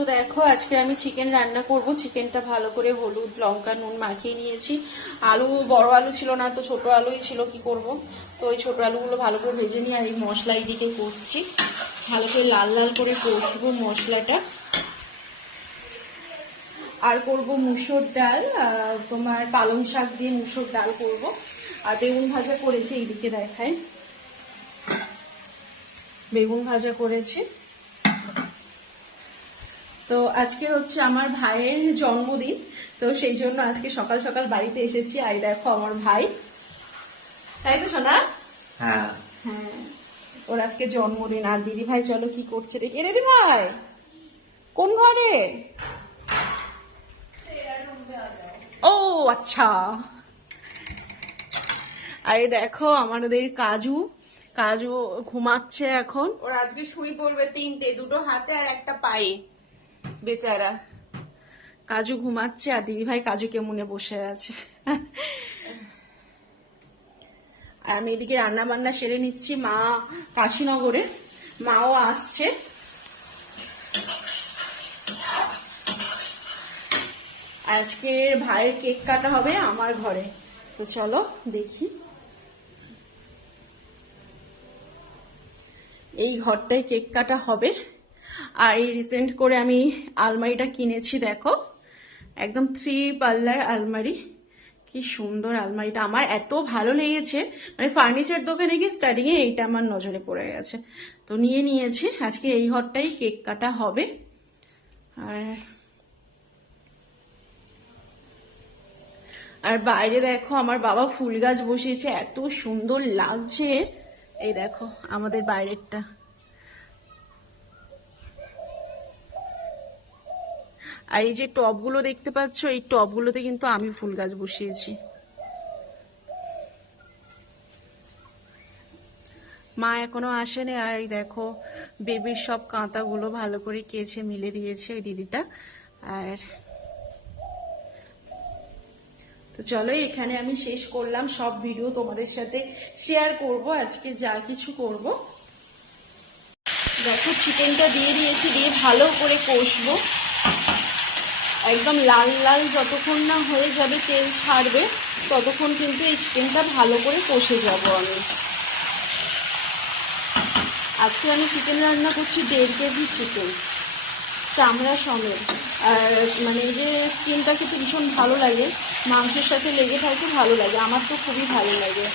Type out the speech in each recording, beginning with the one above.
তো দেখো, আজকে আমি চিকেন রান্না করব। চিকেনটা ভালো করে হলুদ, লঙ্কা, নুন মাখিয়ে নিয়েছি। আলু, বড় আলু ছিল না তো ছোট আলুই ছিল, কি করব? তো ওই ছোট আলুগুলো ভালো করে ভেজে নিয়ে আর এই মশলা এদিকে কষছি। ভালো করে লাল লাল করে কষবো মশলাটা। আর করব মুসুর ডাল তোমার পালং শাক দিয়ে মুসুর ডাল করব। আর বেগুন ভাজা করেছি, এইদিকে দেখায় বেগুন ভাজা করেছি। তো আজকে হচ্ছে আমার ভাইয়ের জন্মদিন। তো সেই জন্য আজকে সকাল সকাল বাড়িতে এসেছি। আর দেখো আমার ভাই। তাই তো শোনা হ্যাঁ। হ্যাঁ। ওর আজকে জন্মদিন। আর দিদি ভাই চলো কি করছে রে কে রে দিদি ভাই কোন ঘরে? ও আচ্ছা। আরে দেখো আমাদের কাজু। কাজু ঘুমাচ্ছে এখন। ওর আজকে শুই পড়বে তিনটে দুটো হাতে আর একটা পায়ে। বেচারা। কাজু ঘুমাচ্ছে আর দিদি ভাই কাজু কেমনে বসে আছে। আর আমি এদিকে রান্না বান্না সেরে নিচ্ছি মা কাশীনগরে। মাও আসছে। আজকে ভাইয়ের কেক কাটা হবে আমার ঘরে। তো চলো দেখি। এই ঘরটায় কেক কাটা হবে। আর এই রিসেন্ট করে আমি আলমারিটা কিনেছি, দেখো। একদম থ্রি পাল্লার আলমারি। কি সুন্দর আলমারিটা। আমার এত ভালো লেগেছে। মানে ফার্নিচার দোকানে গিয়ে স্টার্টিং এ এইটা আমার নজরে পড়ে গেছে। তো নিয়ে নিয়েছি। আজকে এই ঘরটাই কেক কাটা হবে। আর আর বাইরে দেখো, আমার বাবা ফুল গাছ বসিয়েছে। এত সুন্দর লাগছে। এই দেখো, আমাদের বাইরেরটা। আর এই যে টবগুলো দেখতে পাচ্ছ, এই টবগুলোতে কিন্তু আমি ফুল গাছ বসিয়েছি। মা এখনও আসেনি, আর এই দেখো, বেবির সব কাঁথাগুলো ভালো করে কেচে মিলে দিয়েছে ওই দিদিটা। আর তো চলো, এখানে আমি শেষ করলাম সব ভিডিও তোমাদের সাথে শেয়ার করব, আজকে যা কিছু করব। দেখো চিকেনটা দিয়ে দিয়েছি, দিয়ে ভালো করে কষবো। একদম লাল লাল যতক্ষণ না হয়ে যাবে তেল ছাড়বে, ততক্ষণ কিন্তু এই চিকেনটা ভালো করে কষে যাব আমি। আজকে আমি চিকেন রান্না করছি দেড় কেজি চিকেন চামড়া সমেত। আর মানে যে স্কিনটা খেতে ভীষণ ভালো লাগে, মাংসের সাথে লেগে থাকতে ভালো লাগে, আমার তো খুবই ভালো লাগে।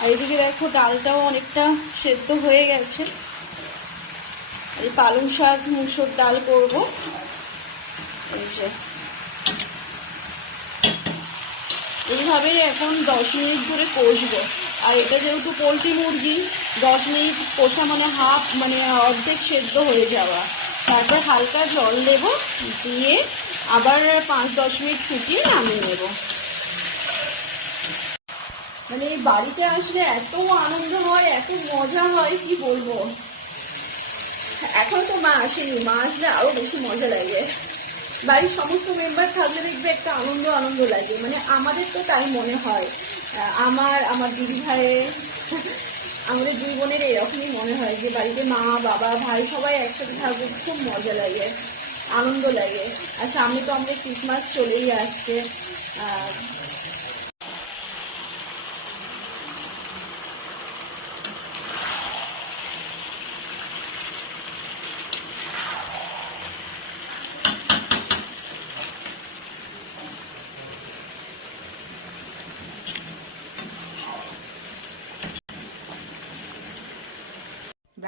আর এদিকে দেখো ডালটাও অনেকটা সেদ্ধ হয়ে গেছে। এই পালং শাক, মুসুর ডাল করব। এই যে। এইভাবে এখন দশ মিনিট ধরে কষবো। আর এটা যেহেতু পোলট্রি মুরগি, দশ মিনিট কষা মানে হাফ মানে অর্ধেক সেদ্ধ হয়ে যাওয়া। তারপর হালকা জল দেব, দিয়ে আবার পাঁচ, দশ মিনিট ফুটিয়ে নামিয়ে নেব। মানে বাড়িতে আসলে এত আনন্দ হয়, এত মজা হয়, কি বলব? এখন তো মা আসেনি, মা আসলে আরও বেশি মজা লাগে। বাড়ির সমস্ত মেম্বার থাকলে দেখবে একটা আনন্দ আনন্দ লাগে। মানে আমাদের তো তাই মনে হয়। আমার আমার দিদি ভাইয়ের, আমাদের দুই বোনের এরকমই মনে হয় যে বাড়িতে মা, বাবা, ভাই সবাই একসাথে থাকবে খুব মজা লাগে, আনন্দ লাগে। আর সামনে তো আমাদের ক্রিসমাস চলেই আসছে।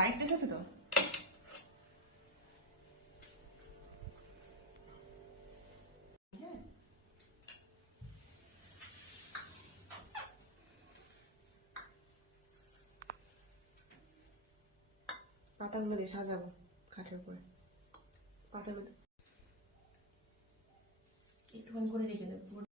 ব্রাইটনেস আছে তো? পাতাগুলো দিয়ে সাজাবো খাটের উপরে। পাতাগুলো একটুখানি করে রেখে দেবো।